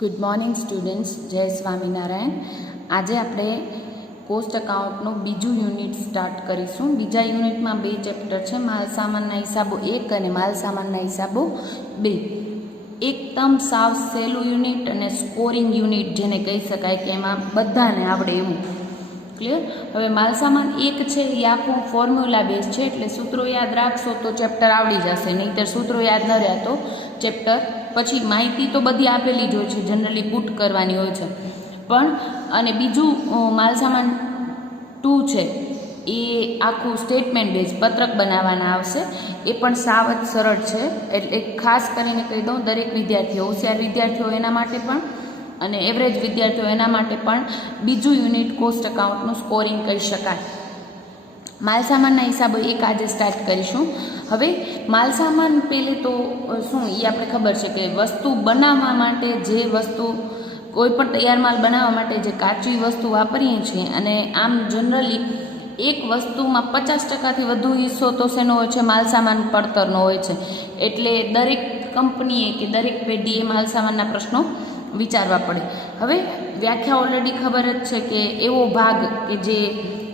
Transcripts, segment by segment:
Good morning students, જય સ્વામિનારાયણ. આજે આપણે કોસ્ટ એકાઉન્ટનું બીજું યુનિટ સ્ટાર્ટ કરીશું. બીજા યુનિટમાં બે ચેપ્ટર છે, માલ સામાનના હિસાબો 1 અને માલ સામાનના હિસાબો 2. એકદમ સાવ સહેલું યુનિટ અને સ્કોરિંગ યુનિટ જેને કહી શકાય કે એમાં બધાને આવડે એવું. ક્લિયર? હવે માલ સામાન 1 છે એ આખું ફોર્મ્યુલા બેઝ છે, એટલે સૂત્રો યાદ રાખશો તો ચેપ્ટર આવડી જશે, નહીંતર સૂત્રો યાદ ન રહ્યા તો ચેપ્ટર પછી માહિતી તો બધી આપેલી જ હોય છે, જનરલી પુટ કરવાની હોય છે. પણ અને બીજું માલ સામાન 2 છે એ આખું સ્ટેટમેન્ટ બેઝ પત્રક બનાવવાના આવશે, એ પણ સાવ જ સરળ છે. એટલે ખાસ કરીને કહી દઉં, દરેક વિદ્યાર્થીઓ, હોશિયાર વિદ્યાર્થીઓ એના માટે પણ અને એવરેજ વિદ્યાર્થીઓ એના માટે પણ બીજું યુનિટ કોસ્ટ એકાઉન્ટનું સ્કોરિંગ કહી શકાય. માલ સામાનના હિસાબો 1 આજે સ્ટાર્ટ કરીશું. હવે માલ સામાન પહેલે તો શું એ આપણે ખબર છે કે વસ્તુ બનાવવા માટે જે વસ્તુ કોઈ પણ તૈયાર માલ બનાવવા માટે જે કાચી વસ્તુ વાપરીએ છીએ, અને આમ જનરલી એક વસ્તુમાં 50%થી વધુ હિસ્સો તો શેનો હોય છે? માલ સામાન પડતરનો હોય છે. એટલે દરેક કંપનીએ કે દરેક પેઢીએ માલ સામાનના પ્રશ્નો વિચારવા પડે. હવે વ્યાખ્યા ઓલરેડી ખબર જ છે કે એવો ભાગ કે જે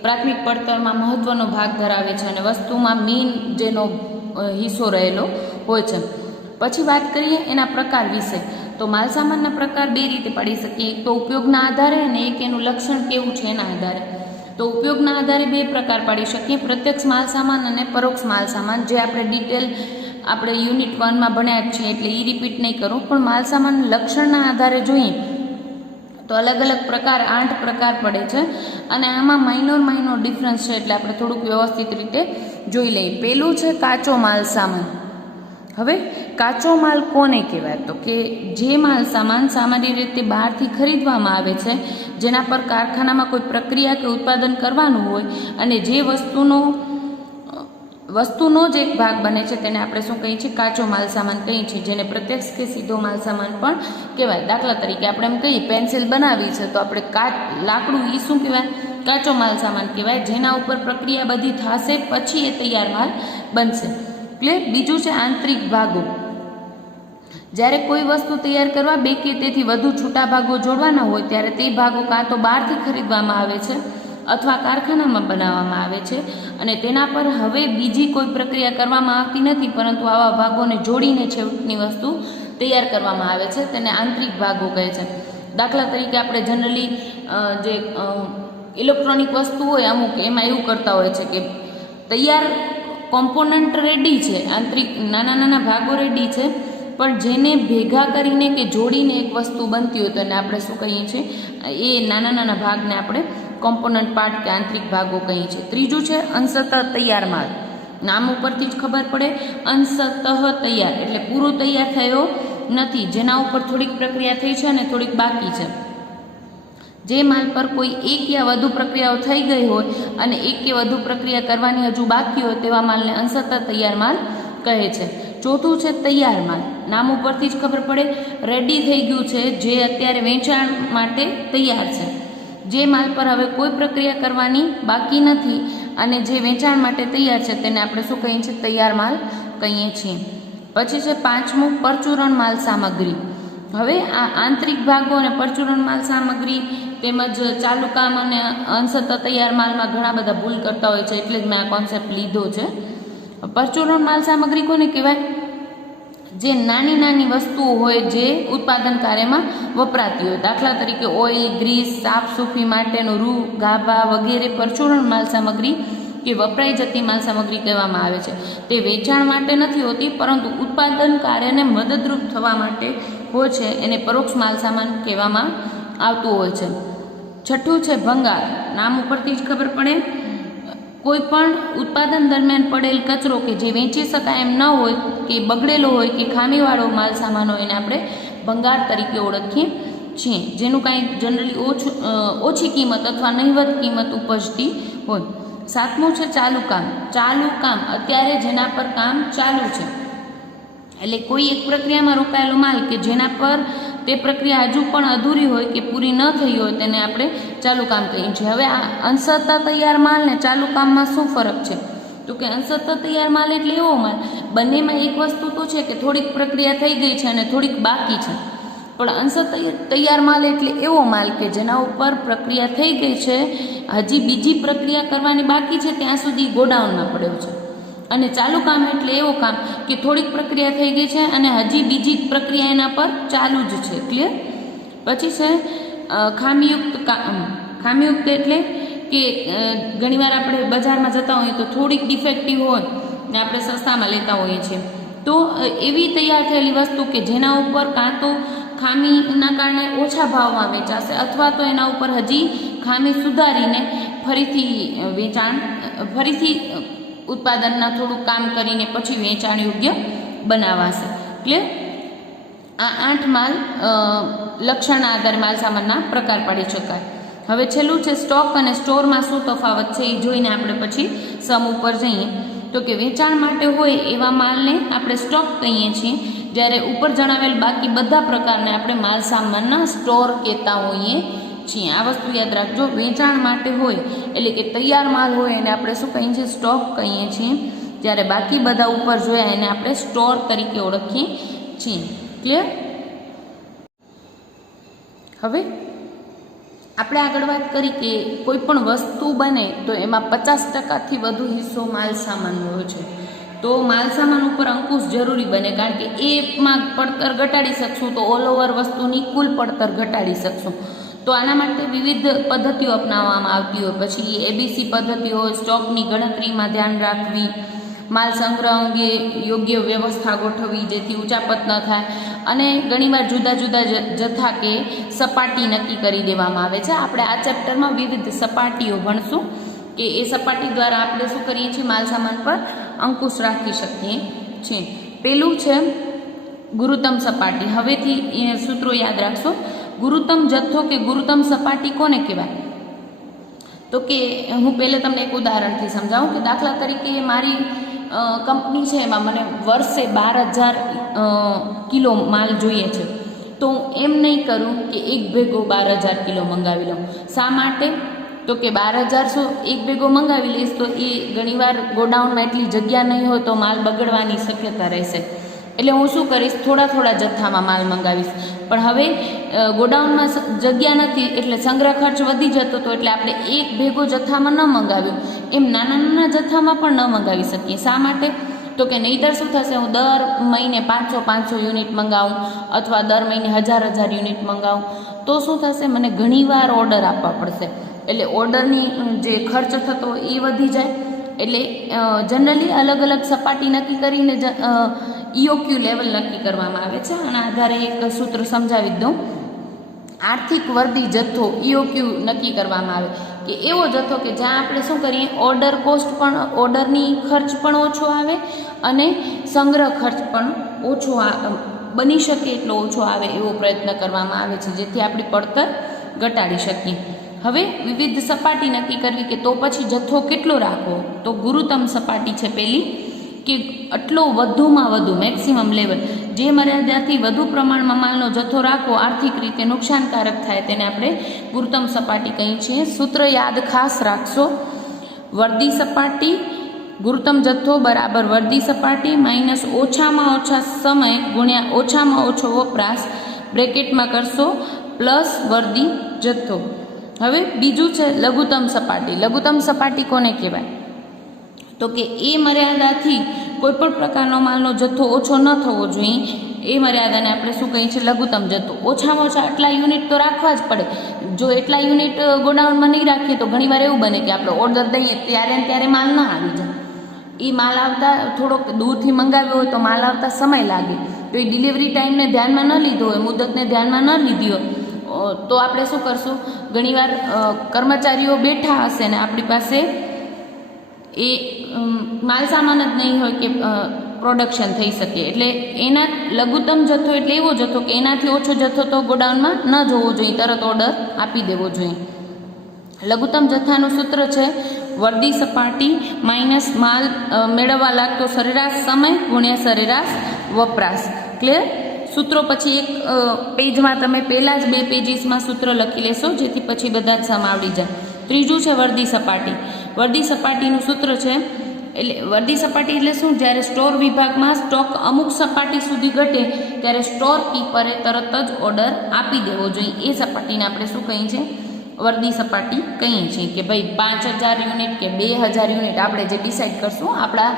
પ્રાથમિક પડતરમાં મહત્વનો ભાગ ધરાવે છે અને વસ્તુમાં મેઇન જેનો હિસ્સો રહેલો હોય છે. પછી વાત કરીએ એના પ્રકાર વિશે, તો માલ સામાનના પ્રકાર બે રીતે પાડી શકીએ. એક તો ઉપયોગના આધારે અને એક એનું લક્ષણ કેવું છે એના આધારે. તો ઉપયોગના આધારે બે પ્રકાર પાડી શકીએ, પ્રત્યક્ષ માલ સામાન અને પરોક્ષ માલ સામાન, જે આપણે ડિટેલ આપણે યુનિટ 1માં ભણ્યા જ છીએ, એટલે એ રિપીટ નહીં કરું. પણ માલ સામાન લક્ષણના આધારે જોઈએ તો અલગ અલગ પ્રકાર 8 પ્રકાર પડે છે, અને આમાં માઇનોર ડિફરન્સ છે, એટલે આપણે થોડુંક વ્યવસ્થિત રીતે જોઈ લઈએ. પહેલું છે કાચો માલ સામાન. હવે કાચો માલ કોને કહેવાય? તો કે જે માલ સામાન સામાન્ય રીતે બહારથી ખરીદવામાં આવે છે, જેના પર કારખાનામાં કોઈ પ્રક્રિયા કે ઉત્પાદન કરવાનું હોય, અને જે વસ્તુનો જ એક ભાગ બને છે, તેને આપણે શું કહીએ છીએ? કાચો માલ સામાન કહીએ છીએ, જેને પ્રત્યક્ષ કે સીધો માલ સામાન પણ કહેવાય. દાખલા તરીકે આપણે એમ કહીએ પેન્સિલ બનાવી છે, તો આપણે લાકડું એ શું કહેવાય? કાચો માલ સામાન કહેવાય, જેના ઉપર પ્રક્રિયા બધી થશે પછી એ તૈયાર માલ બનશે. ક્લિયર? બીજું છે આંતરિક ભાગો. જ્યારે કોઈ વસ્તુ તૈયાર કરવા 2 કે તેથી વધુ છૂટા ભાગો જોડવાના હોય, ત્યારે તે ભાગો કાં તો બહારથી ખરીદવામાં આવે છે અથવા કારખાનામાં બનાવવામાં આવે છે, અને તેના પર હવે બીજી કોઈ પ્રક્રિયા કરવામાં આવતી નથી, પરંતુ આવા ભાગોને જોડીને છેવટની વસ્તુ તૈયાર કરવામાં આવે છે, તેને આંતરિક ભાગો કહે છે. દાખલા તરીકે આપણે જનરલી જે ઇલેક્ટ્રોનિક વસ્તુ હોય અમુક, એમાં એવું કરતા હોય છે કે તૈયાર કોમ્પોનન્ટ રેડી છે, આંતરિક નાના ભાગો રેડી છે, પણ જેને ભેગા કરીને કે જોડીને એક વસ્તુ બનતી હોય તો એને આપણે શું કહીએ છીએ? એ નાના ભાગને આપણે કોમ્પોનન્ટ પાર્ટ કે આંતરિક ભાગો કહીએ છીએ. ત્રીજું છે અંશતઃ તૈયાર માલ. નામ ઉપરથી જ ખબર પડે, અંશતઃ તૈયાર એટલે પૂરો તૈયાર થયો નથી, જેના ઉપર થોડીક પ્રક્રિયા થઈ છે અને થોડીક બાકી છે. જે માલ પર કોઈ એક યા વધુ પ્રક્રિયાઓ થઈ ગઈ હોય અને એક કે વધુ પ્રક્રિયા કરવાની હજુ બાકી હોય, તેવા માલને અંશતઃ તૈયાર માલ કહે છે. ચોથું છે તૈયાર માલ. નામ ઉપરથી જ ખબર પડે, રેડી થઈ ગયું છે, જે અત્યારે વેચાણ માટે તૈયાર છે. જે માલ પર હવે કોઈ પ્રક્રિયા કરવાની બાકી નથી અને જે વેચાણ માટે તૈયાર છે, તેને આપણે શું કહીએ છીએ? તૈયાર માલ કહીએ છીએ. પછી છે પાંચમું પરચુરણ માલ સામગ્રી. હવે આ આંતરિક ભાગો અને પરચુરણ માલ સામગ્રી તેમજ ચાલુ કામ અને અંશતઃ તૈયાર માલમાં ઘણા બધા ભૂલ કરતા હોય છે, એટલે જ મેં આ કોન્સેપ્ટ લીધો છે. પરચુરણ માલ સામગ્રી કોને કહેવાય? જે નાની વસ્તુઓ હોય જે ઉત્પાદન કાર્યમાં વપરાતી હોય. દાખલા તરીકે ઓઇલ, ગ્રીસ, સાફ સૂફી માટેનું રૂ, ગાભા વગેરે પરચુરણ માલ સામગ્રી કે વપરાઈ જતી માલ સામગ્રી કહેવામાં આવે છે. તે વેચાણ માટે નથી હોતી, પરંતુ ઉત્પાદન કાર્યને મદદરૂપ થવા માટે હોય છે, એને પરોક્ષ માલ સામાન કહેવામાં આવતું હોય છે. છઠ્ઠું છે ભંગાર. નામ ઉપરથી જ ખબર પડે, કોઈ પણ ઉત્પાદન દરમિયાન પડેલ કચરો કે જે વેચી શકાય એમ ન હોય, કે બગડેલો હોય કે ખામીવાળો માલ સામાન હોય, એને આપણે ભંગાર તરીકે ઓળખીએ છીએ, જેનું કાંઈ જનરલી ઓછી કિંમત અથવા નહિવત કિંમત ઉપજતી હોય. સાતમું છે ચાલુ કામ. ચાલુ કામ અત્યારે જેના પર કામ ચાલુ છે, એટલે કોઈ એક પ્રક્રિયામાં રોકાયેલો માલ કે જેના પર તે પ્રક્રિયા હજુ પણ અધૂરી હોય કે પૂરી ન થઈ હોય, તેને આપણે ચાલુ કામ કહીએ છીએ. હવે આ અંશતઃ તૈયાર માલ ને ચાલુ કામમાં શું ફરક છે? તો કે અંશતઃ તૈયાર માલ એટલે એવો માલ, બંનેમાં એક વસ્તુ તો છે કે થોડીક પ્રક્રિયા થઈ ગઈ છે અને થોડીક બાકી છે. પણ અંશ તૈયાર માલ એટલે એવો માલ કે જેના ઉપર પ્રક્રિયા થઈ ગઈ છે, હજી બીજી પ્રક્રિયા કરવાની બાકી છે, ત્યાં સુધી ગોડાઉનમાં પડ્યો છે. અને ચાલુ કામ એટલે એવો કામ કે થોડીક પ્રક્રિયા થઈ ગઈ છે અને હજી બીજી પ્રક્રિયા એના પર ચાલુ જ છે. ક્લિયર? પછી છે ખામીયુક્ત કામ. ખામીયુક્ત એટલે કે ઘણીવાર આપણે બજારમાં જતા હોઈએ તો થોડીક ડિફેક્ટિવ હોય ને આપણે સસ્તામાં લેતા હોઈએ છીએ, તો એવી તૈયાર થયેલી વસ્તુ કે જેના ઉપર કાં તો ખામીના કારણે ઓછા ભાવમાં વેચાશે અથવા તો એના ઉપર હજી ખામી સુધારીને ફરીથી ઉત્પાદનના થોડું કામ કરીને પછી વેચાણ યોગ્ય બનાવાશે. ક્લિયર? આ 8 માલ લક્ષણના આધારે માલ સામાનના પ્રકાર પાડી શકાય. હવે છેલ્લું છે સ્ટોક અને સ્ટોરમાં શું તફાવત છે એ જોઈને આપણે પછી સમ ઉપર જઈએ. તો કે વેચાણ માટે હોય એવા માલને આપણે સ્ટોક કહીએ છીએ, જ્યારે ઉપર જણાવેલ બાકી બધા પ્રકારને આપણે માલ સામાનના સ્ટોર કહેતા હોઈએ છીએ. આ વસ્તુ યાદ રાખજો. વેચાણ માટે હોય એટલે કે તૈયાર માલ હોય એને આપણે શું કહીએ છીએ? સ્ટોક કહીએ છીએ. જ્યારે બાકી બધા ઉપર જોયા એને આપણે સ્ટોર તરીકે ઓળખીએ છીએ. ક્લિયર? હવે આપણે આગળ વાત કરી કે કોઈ પણ વસ્તુ બને તો એમાં 50%થી વધુ હિસ્સો માલ સામાનનો હોય છે. તો માલ સામાન ઉપર અંકુશ જરૂરી બને, કારણ કે એમાં પડતર ઘટાડી શકશું તો ઓલ ઓવર વસ્તુની કુલ પડતર ઘટાડી શકશું. તો આના માટે વિવિધ પદ્ધતિઓ અપનાવવામાં આવતી હોય. પછી ABC પદ્ધતિ હોય, સ્ટોકની ગણતરીમાં ધ્યાન રાખવી, માલ સંગ્રહ અંગે યોગ્ય વ્યવસ્થા ગોઠવવી જેથી ઉચાપત ન થાય, અને ઘણીવાર જુદા જુદા જથ્થા કે સપાટી નક્કી કરી દેવામાં આવે છે. આપણે આ ચેપ્ટરમાં વિવિધ સપાટીઓ ભણશું કે એ સપાટી દ્વારા આપણે શું કરીએ છીએ? માલ સામાન પર અંકુશ રાખી શકીએ છીએ. પેલું છે ગુરુત્તમ સપાટી. હવેથી એ સૂત્રો યાદ રાખશો. ગુરુત્તમ જથ્થો કે ગુરુત્તમ સપાટી કોને કહેવાય? તો કે હું પહેલે તમને એક ઉદાહરણથી સમજાવું કે દાખલા તરીકે મારી કંપની છે, એમાં મને વર્ષે 12,000 કિલો માલ જોઈએ છે. તો હું એમ નહીં કરું કે એક ભેગો 12,000 કિલો મંગાવી લઉં. શા માટે? તો કે 12,000 એક ભેગો મંગાવી લઈશ તો એ ઘણીવાર ગોડાઉનમાં એટલી જગ્યા નહીં હોય તો માલ બગડવાની શક્યતા રહેશે. એટલે હું શું કરીશ? થોડા જથ્થામાં માલ મંગાવીશ. પણ હવે ગોડાઉનમાં જગ્યા નથી એટલે સંગ્રહ ખર્ચ વધી જતો હતો, એટલે આપણે એક ભેગો જથ્થામાં ન મંગાવ્યું, એમ નાના જથ્થામાં પણ ન મંગાવી શકીએ. શા માટે? તો કે નહીંતર શું થશે? હું દર મહિને 500 યુનિટ મંગાવું અથવા દર મહિને 1000 યુનિટ મંગાવું તો શું થશે? મને ઘણીવાર ઓર્ડર આપવા પડશે. એટલે ઓર્ડરની જે ખર્ચ થતો એ વધી જાય. એટલે જનરલી અલગ અલગ સપાટી નક્કી કરીને EOQ લેવલ નક્કી કરવામાં આવે છે. આના આધારે એક સૂત્ર સમજાવી દઉં. આર્થિક વર્ધી જથ્થો EOQ નક્કી કરવામાં આવે કે એવો જથ્થો કે જ્યાં આપણે શું કરીએ? ઓર્ડર કોસ્ટ પણ, ઓર્ડરની ખર્ચ પણ ઓછો આવે અને સંગ્રહ ખર્ચ પણ ઓછો બની શકે એટલો ઓછો આવે એવો પ્રયત્ન કરવામાં આવે છે, જેથી આપણી પડતર ઘટાડી શકીએ. હવે વિવિધ સપાટી નક્કી કરવી કે તો પછી જથ્થો કેટલો રાખવો? તો ગુરુત્તમ સપાટી છે પેલી, કે આટલો વધુમાં વધુ મેક્સિમમ લેવલ, જે મર્યાદાથી વધુ પ્રમાણમાં માલનો જથ્થો રાખવો આર્થિક રીતે નુકસાનકારક થાય તેને આપણે ગુરુત્તમ સપાટી કહીએ છીએ. સૂત્ર યાદ ખાસ રાખશો. વર્દી સપાટી ગુરુત્તમ જથ્થો બરાબર વર્દી સપાટી માઇનસ ઓછામાં ઓછા સમય ગુણ્યા ઓછામાં ઓછો વપરાશ, બ્રેકેટમાં કરશો પ્લસ વર્દી જથ્થો. હવે બીજું છે લઘુત્તમ સપાટી. લઘુત્તમ સપાટી કોને કહેવાય? તો કે એ મર્યાદાથી કોઈપણ પ્રકારનો માલનો જથ્થો ઓછો ન થવો જોઈએ, એ મર્યાદાને આપણે શું કહીએ છીએ? લઘુત્તમ જથ્થો. ઓછામાં ઓછા આટલા યુનિટ તો રાખવા જ પડે. જો એટલા યુનિટ ગોડાઉનમાં નહીં રાખીએ તો ઘણીવાર એવું બને કે આપણે ઓર્ડર દઈએ ત્યારે માલ ના આવી જાય. એ માલ આવતા થોડોક દૂરથી મંગાવ્યો હોય તો માલ આવતા સમય લાગે. તો એ ડિલિવરી ટાઈમને ધ્યાનમાં ન લીધો હોય, મુદતને ધ્યાનમાં ન લીધી હોય તો આપણે શું કરશું? ઘણીવાર કર્મચારીઓ બેઠા હશે ને આપણી પાસે એ માલ સામાન જ નહીં હોય કે પ્રોડક્શન થઈ શકે. એટલે એના લઘુત્તમ જથ્થો એટલે એવો જથ્થો કે એનાથી ઓછો જથ્થો તો ગોડાઉનમાં ન જોવો જોઈએ, તરત ઓર્ડર આપી દેવો જોઈએ. લઘુત્તમ જથ્થાનું સૂત્ર છે વર્દી સપાટી માઇનસ માલ મેળવવા લાગતો સરેરાશ સમય ગુણ્યા સરેરાશ વપરાશ. ક્લિયર? સૂત્રો પછી એક પેજમાં તમે પહેલાં જ 2 પેજીસમાં સૂત્ર લખી લેશો, જેથી પછી બધા જ સમ આવડી જાય. ત્રીજું છે વર્દી સપાટી. વર્દી સપાટીનું સૂત્ર છે એટલે વર્દી સપાટી એટલે શું? જ્યારે સ્ટોર વિભાગમાં સ્ટોક અમુક સપાટી સુધી ઘટે ત્યારે સ્ટોર કીપરે તરત જ ઓર્ડર આપી દેવો જોઈએ. એ સપાટીને આપણે શું કહીએ છીએ? વર્દી સપાટી કહીએ છીએ. કે ભાઈ 5000 યુનિટ કે 2000 યુનિટ આપણે જે ડિસાઇડ કરશું આપણા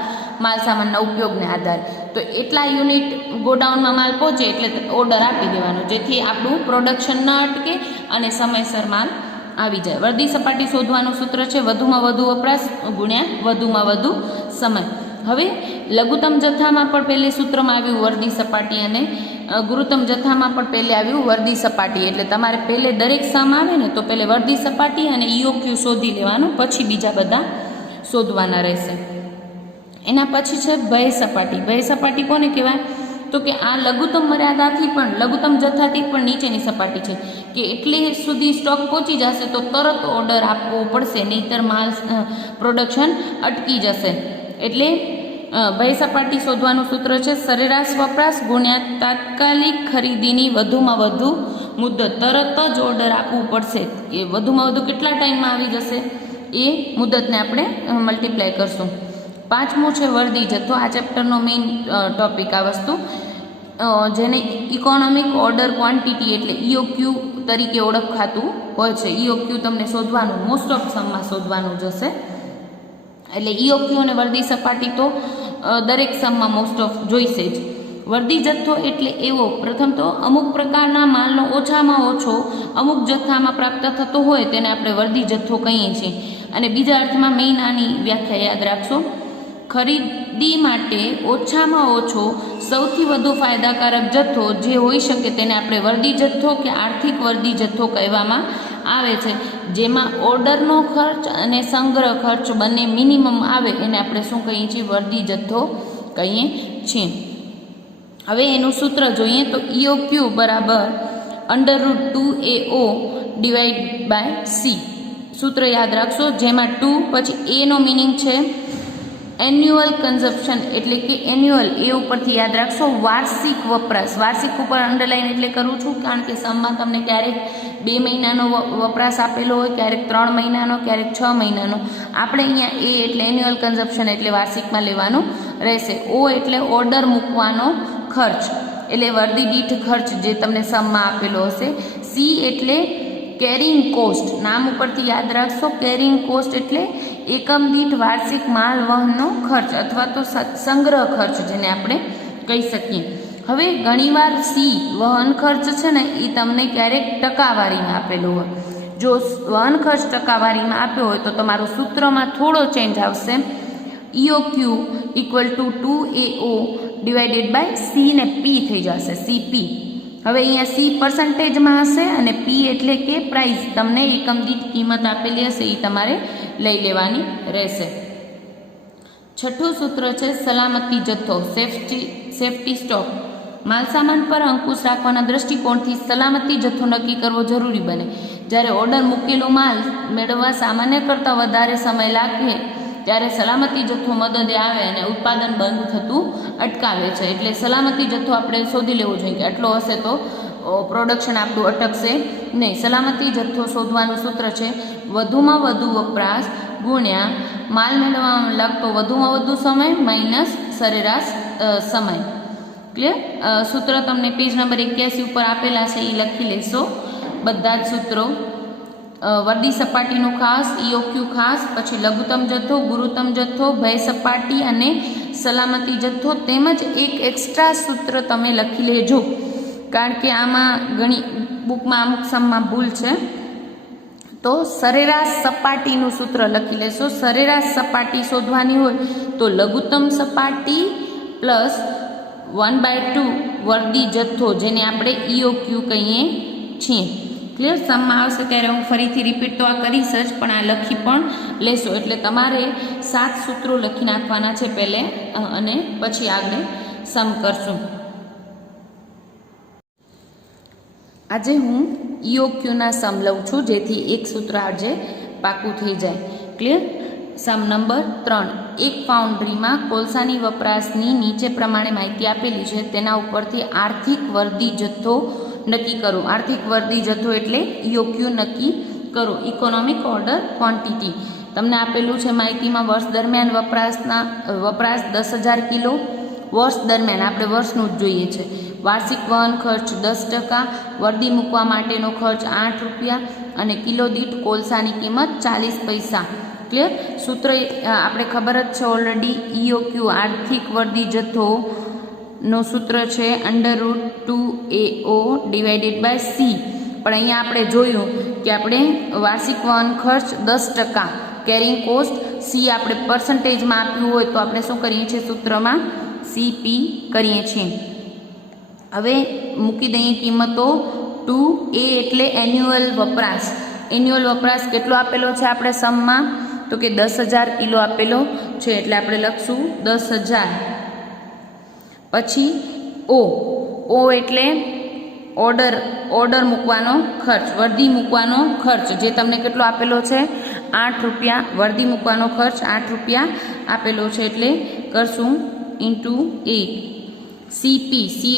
માલ સામાનના ઉપયોગને આધારે, તો એટલા યુનિટ ગોડાઉનમાં માલ પહોંચે એટલે ઓર્ડર આપી દેવાનો, જેથી આપણું પ્રોડક્શન ન અટકે અને સમયસર માલ આવી જાય. વર્દી સપાટી શોધવાનું સૂત્ર છે વધુમાં વધુ વપરાશ ગુણ્યા વધુમાં વધુ સમય. હવે લઘુત્તમ જથ્થામાં પણ પહેલે સૂત્રમાં આવ્યું વર્દી સપાટી અને ગુરુત્તમ જથ્થામાં પણ પહેલે આવ્યું વર્દી સપાટી. એટલે તમારે પહેલે દરેક સમ આવે ને તો પહેલે વર્દી સપાટી અને EOQ શોધી લેવાનું, પછી બીજા બધા શોધવાના રહેશે. એના પછી છે ભય સપાટી. ભય સપાટી કોને કહેવાય? તો કે આ લઘુત્તમ મર્યાદાથી પણ લઘુત્તમ જથ્થાથી પણ નીચેની સપાટી છે કે એટલી સુધી સ્ટોક પહોંચી જશે તો તરત ઓર્ડર આપવો પડશે, નહીંતર માલ પ્રોડક્શન અટકી જશે. એટલે ભય સપાટી શોધવાનું સૂત્ર છે સરેરાશ વપરાશ ગુણ્યા તાત્કાલિક ખરીદીની વધુમાં વધુ મુદ્દત. તરત જ ઓર્ડર આપવું પડશે. એ વધુમાં વધુ કેટલા ટાઈમમાં આવી જશે એ મુદ્દતને આપણે મલ્ટીપ્લાય કરશું. પાંચમું છે વર્દી જથ્થો. આ ચેપ્ટરનો મેઇન ટોપિક આ વસ્તુ, જેને ઇકોનોમિક ઓર્ડર ક્વોન્ટિટી એટલે EOQ તરીકે ઓળખાતું હોય છે. EOQ તમને શોધવાનું મોસ્ટ ઓફ સમમાં શોધવાનું જશે. એટલે EOQ અને વર્દી સપાટી તો દરેક સમમાં મોસ્ટ ઓફ જોઈશે જ. વર્દી જથ્થો એટલે એવો પ્રથમ તો અમુક પ્રકારના માલનો ઓછામાં ઓછો અમુક જથ્થામાં પ્રાપ્ત થતો હોય તેને આપણે વર્દી જથ્થો કહીએ છીએ. અને બીજા અર્થમાં મેઇન આની વ્યાખ્યા યાદ રાખશો. ખરીદી માટે ઓછામાં ઓછો સૌથી વધુ ફાયદાકારક જથ્થો જે હોઈ શકે તેને આપણે વર્દી જથ્થો કે આર્થિક વર્દી જથ્થો કહેવામાં આવે છે. જેમાં ઓર્ડરનો ખર્ચ અને સંગ્રહ ખર્ચ બંને મિનિમમ આવે એને આપણે શું કહીએ છીએ? વર્દી જથ્થો કહીએ છીએ. હવે એનું સૂત્ર જોઈએ તો EOQ બરાબર √2AO / C. સૂત્ર યાદ રાખશો, જેમાં 2 પછી A નો મિનિંગ છે એન્યુઅલ કન્ઝપ્શન, એટલે કે એન્યુઅલ એ ઉપરથી યાદ રાખશો વાર્ષિક વપરાશ. વાર્ષિક ઉપર અંડરલાઈન એટલે કરું છું કારણ કે સમમાં તમને ક્યારેક 2 મહિનાનો વપરાશ આપેલો હોય, ક્યારેક 3 મહિનાનો, ક્યારેક 6 મહિનાનો. આપણે અહીંયા એ એટલે એન્યુઅલ કન્ઝપ્શન એટલે વાર્ષિકમાં લેવાનું રહેશે. O એટલે ઓર્ડર મૂકવાનો ખર્ચ એટલે વર્દી દીઠ ખર્ચ જે તમને સમમાં આપેલો હશે. C એટલે કેરિંગ કોસ્ટ, નામ ઉપરથી યાદ રાખશો કેરિંગ કોસ્ટ એટલે એકમ દીઠ વાર્ષિક માલ વહનનો ખર્ચ અથવા તો સંગ્રહ ખર્ચ જેને આપણે કહી શકીએ. હવે ઘણીવાર C વહન ખર્ચ છે ને એ તમને ક્યારેક ટકાવારીમાં આપેલો હોય. જો વહન ખર્ચ ટકાવારીમાં આપ્યો હોય તો તમારું સૂત્રમાં થોડો ચેન્જ આવશે. EOQ = 2AO / C ને P થઈ જશે, CP. હવે અહીંયા C પર્સન્ટેજમાં હશે અને P એટલે કે પ્રાઇસ, તમને એકમ દીઠ કિંમત આપેલી હશે એ તમારે લઈ લેવાની રહેશે. છઠ્ઠું સૂત્ર છે સલામતી જથ્થો, સેફ્ટી સ્ટોક. માલસામાન પર અંકુશ રાખવાના દ્રષ્ટિકોણથી સલામતી જથ્થો નક્કી કરવો જરૂરી બને. જ્યારે ઓર્ડર મૂકેલો માલ મેળવવા સામાન્ય કરતાં વધારે સમય લાગે ત્યારે સલામતી જથ્થો મદદે આવે અને ઉત્પાદન બંધ થતું અટકાવે છે. એટલે સલામતી જથ્થો આપણે શોધી લેવો જોઈએ કે આટલો હશે તો પ્રોડક્શન આપણું અટકશે નહીં. સલામતી જથ્થો શોધવાનું સૂત્ર છે વધુમાં વધુ વપરાશ ગુણ્યા માલ મેળવવામાં લાગતો વધુમાં વધુ સમય માઇનસ સરેરાશ સમય. ક્લિયર? સૂત્ર તમને પેજ નંબર 81 ઉપર આપેલા છે, એ લખી લેશો બધા જ સૂત્રો. વર્દી સપાટીનું ખાસ, EOQ ખાસ, પછી લઘુત્તમ જથ્થો, ગુરુત્તમ જથ્થો, ભય સપાટી અને સલામતી જથ્થો. તેમજ એક એક્સ્ટ્રા સૂત્ર તમે લખી લેજો કારણ કે આમાં ઘણી બુકમાં અમુક સમમાં ભૂલ છે. તો સરેરાશ સપાટીનું સૂત્ર લખી લેશો. સરેરાશ સપાટી શોધવાની હોય તો લઘુત્તમ સપાટી પ્લસ 1/2 વર્દી જથ્થો જેને આપણે EOQ કહીએ છીએ. ક્લિયર? સમમાં આવશે ત્યારે હું ફરીથી રિપીટ તો આ કરીશ જ, પણ આ લખી પણ લેશો. એટલે તમારે 7 સૂત્રો લખી નાખવાના છે પહેલે અને પછી આગળ સમ કરશું. આજે હું EOQના સમ લઉં છું જેથી એક સૂત્ર આજે પાકું થઈ જાય. ક્લિયર? Sum number 3. એક ફાઉન્ડ્રીમાં કોલસાની વપરાશની નીચે પ્રમાણે માહિતી આપેલી છે, તેના ઉપરથી આર્થિક વર્દી જથ્થો નક્કી કરો. આર્થિક વર્દી જથ્થો એટલે EOQ નક્કી કરો. ઇકોનોમિક ઓર્ડર ક્વોન્ટિટી તમને આપેલું છે માહિતીમાં વર્ષ દરમિયાન વપરાશ 10,000 કિલો, વર્ષ દરમિયાન આપણે વર્ષનું જ જોઈએ છે. વાર્ષિક વહન ખર્ચ 10%, વર્દી મૂકવા માટેનો ખર્ચ 8 રૂપિયા અને કિલો દીઠ કોલસાની કિંમત 40 પૈસા. ક્લિયર? સૂત્ર આપણે ખબર જ છે ઓલરેડી, EOQ આર્થિક વર્દી જથ્થોનો સૂત્ર છે √2AO / C. પણ અહીંયા આપણે જોયું કે આપણે વાર્ષિક વહન ખર્ચ 10%, કેરિંગ કોસ્ટ C આપણે પર્સન્ટેજમાં આપ્યું હોય તો આપણે શું કરીએ છીએ સૂત્રમાં CP કરીએ છીએ. હવે મૂકી દઈએ કિંમતો. 2A એટલે એન્યુઅલ વપરાશ. એન્યુઅલ વપરાશ કેટલો આપેલો છે આપણે સમમાં? તો કે 10,000 કિલો આપેલો છે એટલે આપણે લખશું 10,000. પછી O એટલે ઓર્ડર મૂકવાનો ખર્ચ, વર્દી મૂકવાનો ખર્ચ, જે તમને કેટલો આપેલો છે 8 રૂપિયા. વર્દી મૂકવાનો ખર્ચ 8 રૂપિયા આપેલો છે એટલે કરશું × 8. CP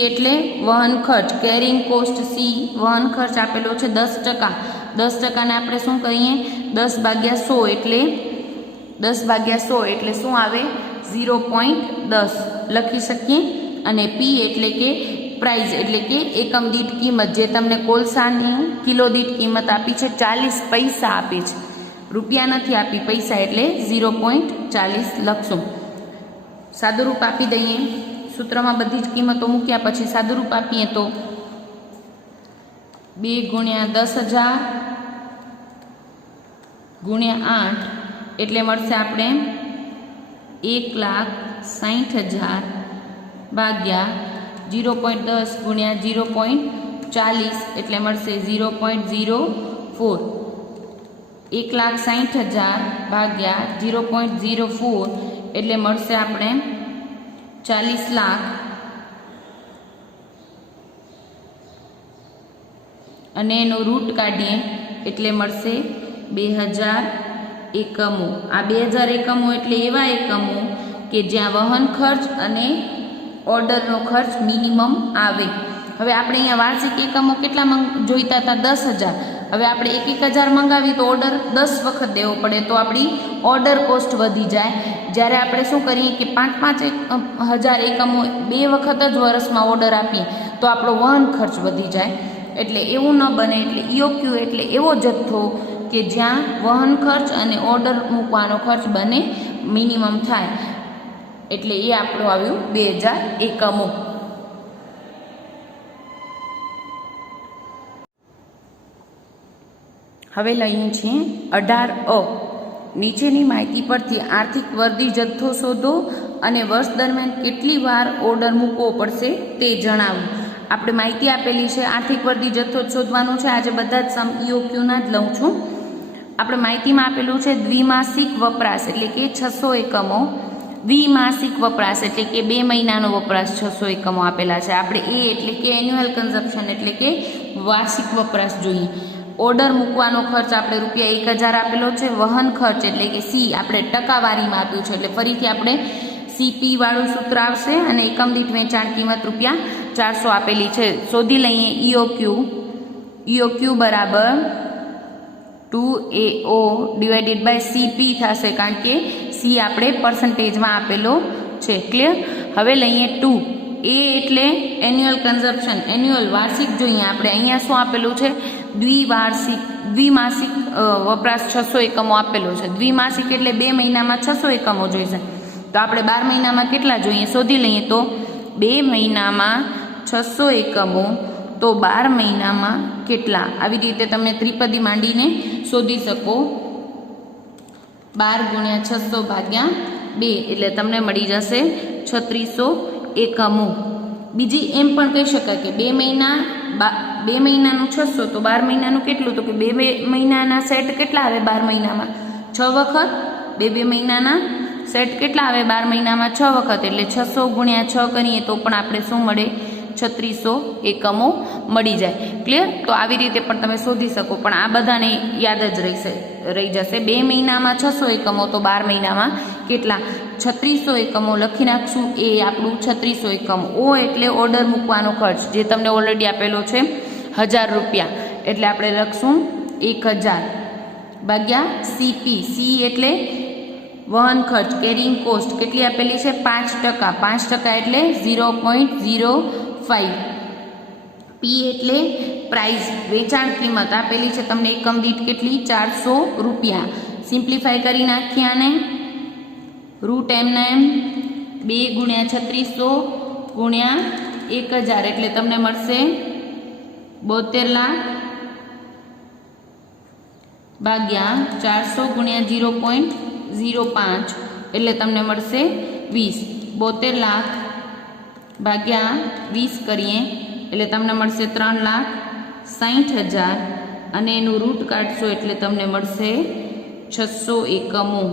એટલે વહન ખર્ચ, કેરિંગ કોસ્ટ C વહન ખર્ચ આપેલો છે 10%. 10%ને આપણે શું કહીએ 10/100 એટલે 10/100 એટલે શું આવે 0.10 લખી શકીએ. અને P એટલે કે પ્રાઇસ એટલે કે એકમ દીઠ કિંમત, જે તમને કોલસાની કિલો દીઠ કિંમત આપી છે 40 પૈસા આપી છે, રૂપિયા નથી આપી, પૈસા એટલે 0.40 લખશું. સાદુરૂપ આપી દઈએ. સૂત્રમાં બધી જ કિંમતો મૂક્યા પછી સાદુરૂપ આપીએ તો 2 × 10,000 × 8 એટલે મળશે આપણે 1,60,000 ભાગ્યા 0.10 × 0.40 એટલે મળશે 0.04. 1,60,000 ભાગ્યા 0.04 એટલે મળશે આપણે 40 લાખ. અને એનો રૂટ કાઢીએ એટલે મળશે 2,000 એકમો. આ 2,000 એકમો એટલે એવા એકમો કે જ્યાં વહન ખર્ચ અને ઓર્ડરનો ખર્ચ મિનિમમ આવે. હવે આપણે અહીંયા વાર્ષિક એકમો કેટલા જોઈતા હતા 10,000. હવે આપણે 1,000 મંગાવી તો ઓર્ડર 10 વખત દેવો પડે તો આપણી ઓર્ડર કોસ્ટ વધી જાય. જ્યારે આપણે શું કરીએ કે 5,000 એકમો 2 વખત જ વર્ષમાં ઓર્ડર આપીએ તો આપણો વહન ખર્ચ વધી જાય. એટલે એવું ન બને. એટલે EOQ એટલે એવો જથ્થો કે જ્યાં વહન ખર્ચ અને ઓર્ડર મૂકવાનો ખર્ચ બંને મિનિમમ થાય. એટલે એ આપણું આવ્યું 2,000 એકમો. હવે લઈએ છીએ 18A. નીચેની માહિતી પરથી આર્થિક વર્દી જથ્થો શોધો અને વર્ષ દરમિયાન કેટલી વાર ઓર્ડર મૂકવો પડશે તે જણાવો. આપણે માહિતી આપેલી છે આર્થિક વર્દી જથ્થો શોધવાનો છે. આજે બધા જ સમ EOQના જ લઉં છું. આપણે માહિતીમાં આપેલું છે દ્વિમાસિક વપરાશ એટલે કે 600 એકમો. દ્વિમાસિક વપરાશ એટલે કે 2 મહિનાનો વપરાશ 600 એકમો આપેલા છે. આપણે એ એટલે કે એન્યુઅલ કન્ઝપ્શન એટલે કે વાર્ષિક વપરાશ જોઈએ. ઓર્ડર મૂકવાનો ખર્ચ આપણે ₹1,000 આપેલો છે. વહન ખર્ચ એટલે કે C આપણે ટકાવારીમાં આપ્યું છે એટલે ફરીથી આપણે CP વાળું સૂત્ર આવશે અને એકમ દીઠ વેચાણ કિંમત ₹400 આપેલી છે. શોધી લઈએ EOQ. EOQ બરાબર 2AO / CP થશે કારણ કે C આપણે પર્સન્ટેજમાં આપેલો છે. ક્લિયર? હવે લઈએ 2. A એટલે એન્યુઅલ કન્ઝપ્શન, એન્યુઅલ વાર્ષિક જોઈએ આપણે. અહીંયા શું આપેલું છે દ્વિમાસિક વપરાશ 600 એકમો આપેલો છે. દ્વિમાસિક એટલે 2 મહિનામાં 600 એકમો જોઈશે. તો આપણે 12 મહિનામાં કેટલા જોઈએ શોધી લઈએ. તો 2 મહિનામાં 600 એકમો તો 12 મહિનામાં કેટલા? આવી રીતે તમે ત્રિપદી માંડીને શોધી શકો. 12 × 600 ભાગ્યા 2 એટલે તમને મળી જશે 3600 એકમો. બીજી એમ પણ કહી શકાય કે 2 મહિનાનું 600 તો 12 મહિનાનું કેટલું? તો કે 2 મહિનાના સેટ કેટલા આવે 12 મહિનામાં? 6 વખત. 2 મહિનાના સેટ કેટલા આવે 12 મહિનામાં? 6 વખત. એટલે 600 × 6 કરીએ તો પણ આપણે શું મળે? 3600 એકમો મળી જાય. ક્લિયર? તો આવી રીતે પણ તમે શોધી શકો. પણ આ બધાને યાદ જ રહી જશે. 2 મહિનામાં 600 એકમો તો 12 મહિનામાં કેટલા? 3600 એકમો લખી નાખશું. એ આપણું 3600 એકમો. O એટલે ઓર્ડર મૂકવાનો ખર્ચ જે તમને ઓલરેડી આપેલો છે ₹1000 એટલે આપણે લખશું 1000. ભાગ્યા સીપી, સી એટલે વહન ખર્ચ, કેરિંગ કોસ્ટ કેટલી આપેલી છે 5%, 5% એટલે 0.05, પી એટલે પ્રાઇસ વેચાણ કિંમત આપેલી છે તમને એકમ દીઠ કેટલી 400 રૂપિયા. સિમ્પ્લિફાઈ કરી નાખીએ આને, રૂટ એમના એમ 2 ગુણ્યા 3600 ગુણ્યા 1000 એટલે તમને મળશે 72 લાખ ભાગ્યા 400 ગુણ્યા 0.05 એટલે તમને મળશે 20. 72 લાખ ભાગ્યા 20 કરીએ એટલે તમને મળશે 3,60,000 અને એનું રૂટ કાઢશો એટલે તમને મળશે 600 એકમો.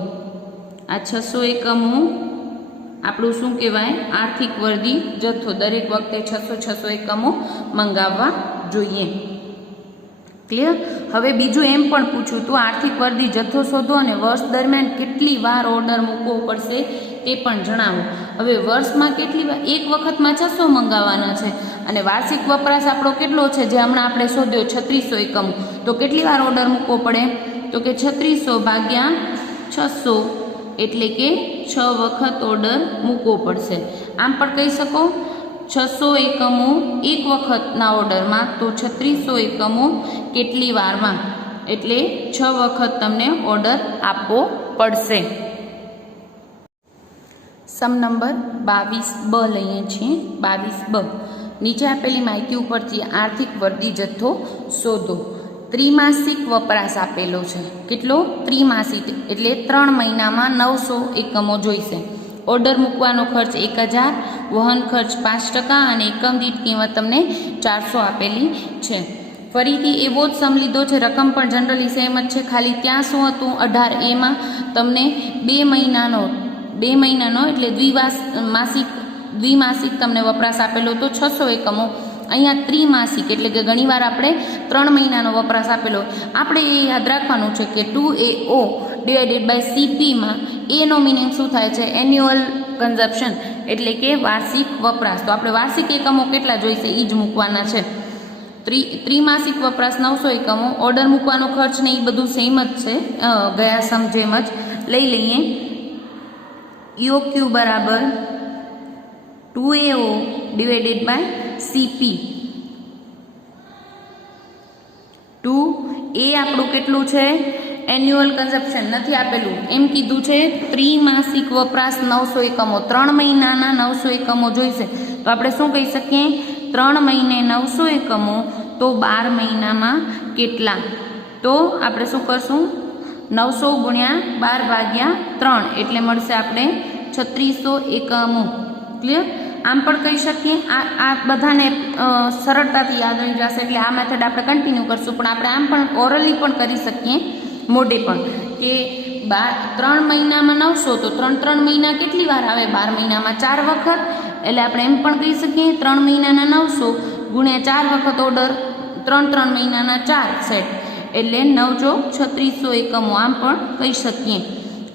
આ 600 એકમો આપણું શું કહેવાય આર્થિક વર્ધી જથ્થો. દરેક વખતે 600 એકમો મંગાવવા જોઈએ. ક્લિયર? હવે બીજું એમ પણ પૂછ્યું હતું આર્થિક વર્ધી જથ્થો શોધો અને વર્ષ દરમિયાન કેટલી વાર ઓર્ડર મૂકવો પડશે તે પણ જણાવો. હવે વર્ષમાં કેટલી વાર, એક વખતમાં 600 મંગાવવાના છે અને વાર્ષિક વપરાશ આપણો કેટલો છે જે હમણાં આપણે શોધ્યો 3600 એકમો, તો કેટલી વાર ઓર્ડર મૂકવો પડે તો કે 3600 ભાગ્યા 600 એટલે કે 6 વખત ઓર્ડર મૂકવો પડશે. આમ પણ કહી શકો 600 એકમો એક વખતના ઓર્ડરમાં તો 3600 એકમો કેટલી વારમાં એટલે 6 વખત તમને ઓર્ડર આપવો પડશે. સમ નંબર 22 બ લઈએ છીએ. 22 બ નીચે આપેલી માહિતી ઉપરથી આર્થિક વર્ધી જથ્થો શોધો. ત્રિમાસિક વપરાશ આપેલો છે. કેટલો? ત્રિમાસિક એટલે 3 મહિનામાં 900 એકમો જોઈશે. ઓર્ડર મૂકવાનો ખર્ચ 1000, વહન ખર્ચ 5% અને એકમ દીઠ કિંમત તમને 400 આપેલી છે. ફરીથી એવો જ સમ લીધો છે, રકમ પણ જનરલી સેમ જ છે, ખાલી ત્યાં શું હતું 18 એમાં તમને 2 મહિનાનો એટલે દ્વિમાસિક તમને વપરાશ આપેલો હતો 600 એકમો. અહીંયા ત્રિમાસિક એટલે કે ઘણીવાર આપણે 3 મહિનાનો વપરાશ આપેલો. આપણે એ યાદ રાખવાનું છે કે 2AO ડિવાઇડેડ બાય CPમાં એનો મિનિંગ શું થાય છે એન્યુઅલ કન્ઝપ્શન એટલે કે વાર્ષિક વપરાશ. તો આપણે વાર્ષિક એકમો કેટલા જોઈશે એ જ મૂકવાના છે. ત્રિમાસિક વપરાશ 900 એકમો, ઓર્ડર મૂકવાનો ખર્ચ ને એ બધું સેમ જ છે, ગયા સમ જેમ જ લઈ લઈએ. EOQ બરાબર 2AO divided by CP. 2A આપણું કેટલું છે એન્યુઅલ કન્ઝપ્શન નથી આપેલું, એમ કીધું છે ત્રિમાસિક વપરાશ 900 એકમો, 3 મહિનાના 900 એકમો જોઈશે. તો આપણે શું કહી શકીએ 3 મહિને 900 એકમો તો 12 મહિનામાં કેટલા? તો આપણે શું કરશું 900 ગુણ્યા 12 ભાગ્યા 3 એટલે મળશે આપણે 3600 એકમો. ક્લિયર? આમ પણ કહી શકીએ, આ બધાને સરળતાથી યાદ રહી જશે એટલે આ મેથડ આપણે કન્ટિન્યુ કરશું, પણ આપણે આમ પણ ઓરલી પણ કરી શકીએ મોઢે પણ કે 3 મહિનામાં 900 તો 3 મહિના કેટલી વાર આવે 12 મહિનામાં 4 વખત. એટલે આપણે એમ પણ કહી શકીએ 3 મહિનાના 900 ગુણ્યા 4 વખત ઓર્ડર 3 મહિનાના 4 સેટ એટલે 9×3600 એકમો આમ પણ કહી શકીએ.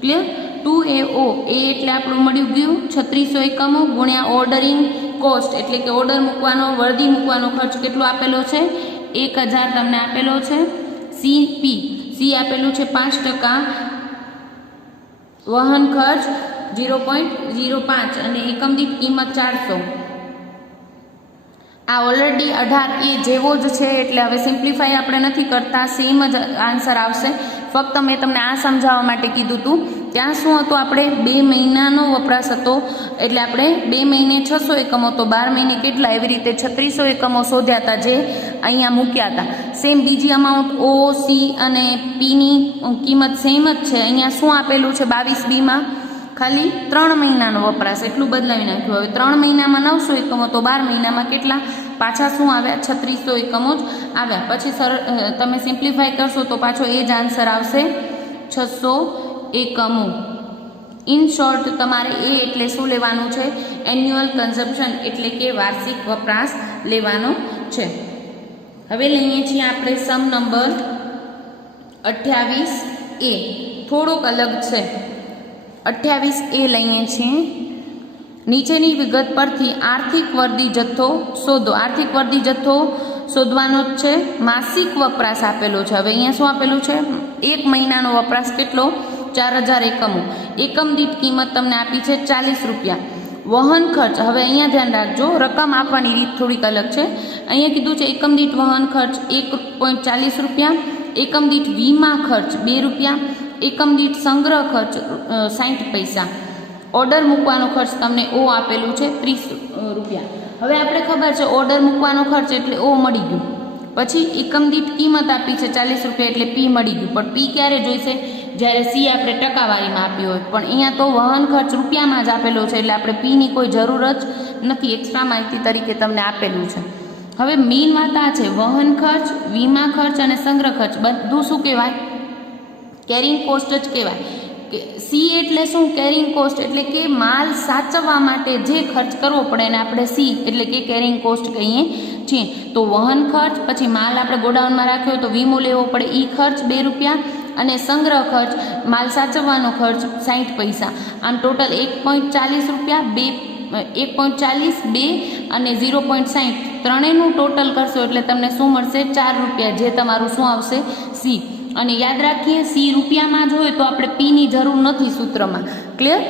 ક્લિયર? 2AO એ એટલે આપણું મળ્યું ગયું 3600 એકમો ગુણ્યા ઓર્ડરિંગ કોસ્ટ એટલે કે ઓર્ડર મૂકવાનો વર્ધી મૂકવાનો ખર્ચ કેટલો આપેલો છે 1000 તમને આપેલો છે. સી આપેલું છે 5%, વહન ખર્ચ 0.05 અને એકમ દીઠ કિંમત 400. આ ઓલરેડી 18 એ જેવો જ છે એટલે હવે સિમ્પ્લિફાઈ આપણે નથી કરતા, સેમ જ આન્સર આવશે. ફક્ત મેં તમને આ સમજાવવા માટે કીધું હતું. ત્યાં શું હતું આપણે 2 મહિનાનો વપરાશ હતો એટલે આપણે 2 મહિને 600 એકમો તો 12 મહિને કેટલા, એવી રીતે 3600 એકમો શોધ્યા હતા જે અહીંયા મૂક્યા હતા. સેમ બીજી અમાઉન્ટ O, C અને Pની કિંમત સેમ જ છે. અહીંયા શું આપેલું છે 22Bમાં ખાલી 3 મહિનાનો વપરાશ એટલું બદલાવી નાખ્યું. હવે 3 મહિનામાં 900 એકમો તો 12 મહિનામાં કેટલા પાછા શું આવ્યા 3600 એકમો જ આવ્યા. પછી તમે સિમ્પ્લિફાઈ કરશો તો પાછો એ જ આન્સર આવશે 600 એકમો. ઇન શોર્ટ તમારે એ એટલે શું લેવાનું છે એન્યુઅલ કન્ઝપ્શન એટલે કે વાર્ષિક વપરાશ લેવાનો છે. હવે લઈએ છીએ આપણે સમ નંબર 28A. થોડોક અલગ છે. 28A લઈએ છીએ. નીચેની વિગત પરથી આર્થિક વર્ધી જથ્થો શોધો. આર્થિક વર્ધી જથ્થો શોધવાનો જ છે. માસિક વપરાશ આપેલો છે. હવે અહીંયા શું આપેલું છે એક મહિનાનો વપરાશ કેટલો? 4000 એકમો. એકમ દીઠ કિંમત તમને આપી છે 40 રૂપિયા. વહન ખર્ચ, હવે અહીંયા ધ્યાન રાખજો, રકમ આપવાની રીત થોડીક અલગ છે. અહીંયા કીધું છે એકમ દીઠ વહન ખર્ચ 1.40 રૂપિયા, એકમ દીઠ વીમા ખર્ચ 2 રૂપિયા, એકમ દીઠ સંગ્રહ ખર્ચ 60 પૈસા. ઓર્ડર મૂકવાનો ખર્ચ તમને ઓ આપેલું છે 30 રૂપિયા. હવે આપણે ખબર છે ઓર્ડર મૂકવાનો ખર્ચ એટલે ઓ મળી ગયું. પછી એકમ દીઠ કિંમત આપી છે 40 રૂપિયા એટલે પી મળી ગયું. પણ પી ક્યારે જોઈશે? જ્યારે સી આપણે ટકાવારીમાં આપી હોય. પણ અહીંયા તો વહન ખર્ચ રૂપિયામાં જ આપેલો છે એટલે આપણે પીની કોઈ જરૂર જ નથી, એક્સ્ટ્રા માહિતી તરીકે તમને આપેલું છે. હવે મેઇન વાત આ છે, વહન ખર્ચ, વીમા ખર્ચ અને સંગ્રહ ખર્ચ બધું શું કહેવાય? કેરિંગ કોસ્ટ જ કહેવાય. સી એટલે શું? કેરિંગ કોસ્ટ એટલે કે માલ સાચવવા માટે જે ખર્ચ કરવો પડે એને આપણે સી એટલે કે કેરિંગ કોસ્ટ કહીએ છીએ. તો વહન ખર્ચ, પછી માલ આપણે ગોડાઉનમાં રાખ્યો તો વીમો લેવો પડે એ ખર્ચ 2 રૂપિયા, અને સંગ્રહ ખર્ચ માલ સાચવવાનો ખર્ચ 60 પૈસા. આમ ટોટલ 1.40 રૂપિયા, 1.40, 2 અને 0.60 ત્રણેયનું ટોટલ કરશો એટલે તમને શું મળશે? 4 રૂપિયા, જે તમારું શું આવશે? સી. અને યાદ રાખીએ સી રૂપિયામાં જ હોય તો આપણે પીની જરૂર નથી સૂત્રમાં. ક્લિયર?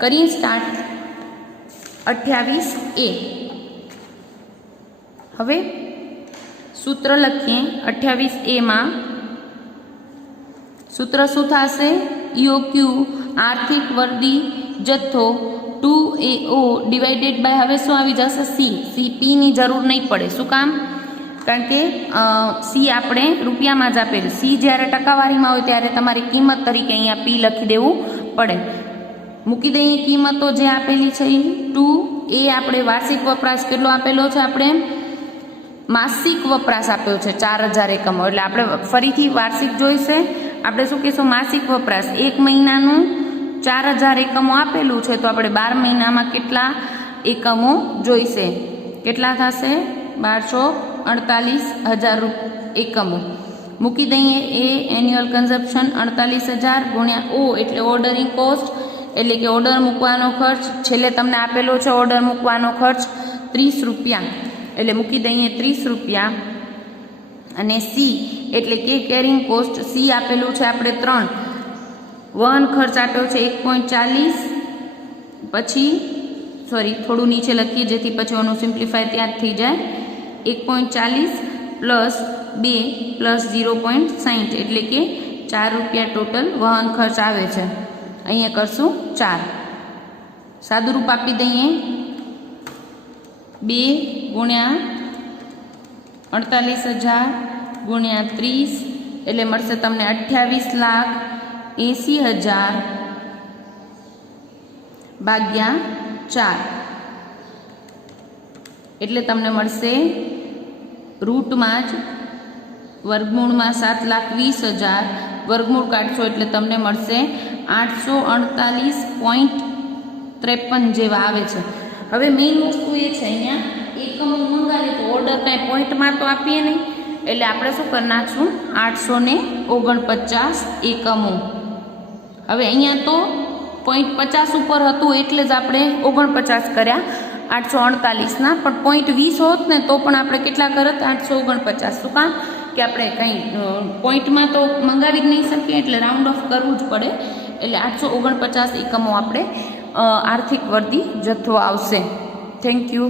કરીએ સ્ટાર્ટ. 28A. હવે સૂત્ર લખીએ. 28A માં સૂત્ર શું થશે? EOQ આર્થિક વર્દી જથ્થો 2AO ડિવાઇડેડ બાય, હવે શું આવી જશે? સી. સી પીની જરૂર નહીં પડે. શું કામ? કારણ કે સી આપણે રૂપિયામાં જ આપેલું. સી જ્યારે ટકાવારીમાં હોય ત્યારે તમારી કિંમત તરીકે અહીંયા પી લખી દેવું પડે. મૂકી દઈએ કિંમતો જે આપેલી છે. 2A આપણે વાર્ષિક વપરાશ કેટલો આપેલો છે? આપણે માસિક વપરાશ આપ્યો છે 4000 એકમો. એટલે આપણે ફરીથી વાર્ષિક જોઈશે. આપણે શું કહીશું? માસિક વપરાશ. એક મહિનાનું 4000 એકમો આપેલું છે તો આપણે 12 મહિનામાં કેટલા એકમો જોઈશે? કેટલા થશે? 1248,000 એકમો. મૂકી દઈએ એ એન્યુઅલ કન્ઝપ્શન 48,000 ગુણ્યા ઓ એટલે ઓર્ડરિંગ કોસ્ટ એટલે કે ઓર્ડર મૂકવાનો ખર્ચ. છેલ્લે તમને આપેલો છે ઓર્ડર મૂકવાનો ખર્ચ 30 રૂપિયા એટલે મૂકી દઈએ 30 રૂપિયા. અને સી એટલે કે કેરિંગ કોસ્ટ, સી આપેલું છે આપણે 3, વહન ખર્ચ આપ્યો છે 1.40, પછી થોડું નીચે લખીએ જેથી પછી ઓનું સિમ્પ્લિફાય ત્યાં જ થઈ જાય. 1.40 પ્લસ 2 પ્લસ 0.60 એટલે કે 4 રૂપિયા ટોટલ વહન ખર્ચ આવે છે. અહીંયા કરશું 4. સાદું રૂપ આપી દઈએ. 2 ગુણ્યા 48,000 ગુણ્યા 30 એટલે મળશે તમને 28,80,000 ભાગ્યા 4 એટલે તમને મળશે રૂટમાં જ વર્ગમૂળમાં 7,20,000 વર્ગમૂળ કાઢશો એટલે તમને મળશે 848.53 જેવા આવે છે. હવે મેઇન વસ્તુ એ છે અહીંયા એકમો મંગાવીએ તો ઓર્ડર કાંઈ પોઈન્ટમાં તો આપીએ નહીં એટલે આપણે શું કરી નાખશું? 849 એકમો. હવે અહીંયા તો 0.50 ઉપર હતું એટલે જ આપણે 49 કર્યા 848ના, પણ 0.20 હોત ને તો પણ આપણે કેટલા કરત? 849. શું કામ? કે આપણે કંઈ પોઈન્ટમાં તો મંગાવી જ નહીં શકીએ એટલે રાઉન્ડ ઓફ કરવું જ પડે. એટલે 849 એકમો આપણે આર્થિક વર્દી જથ્થો આવશે. Thank you.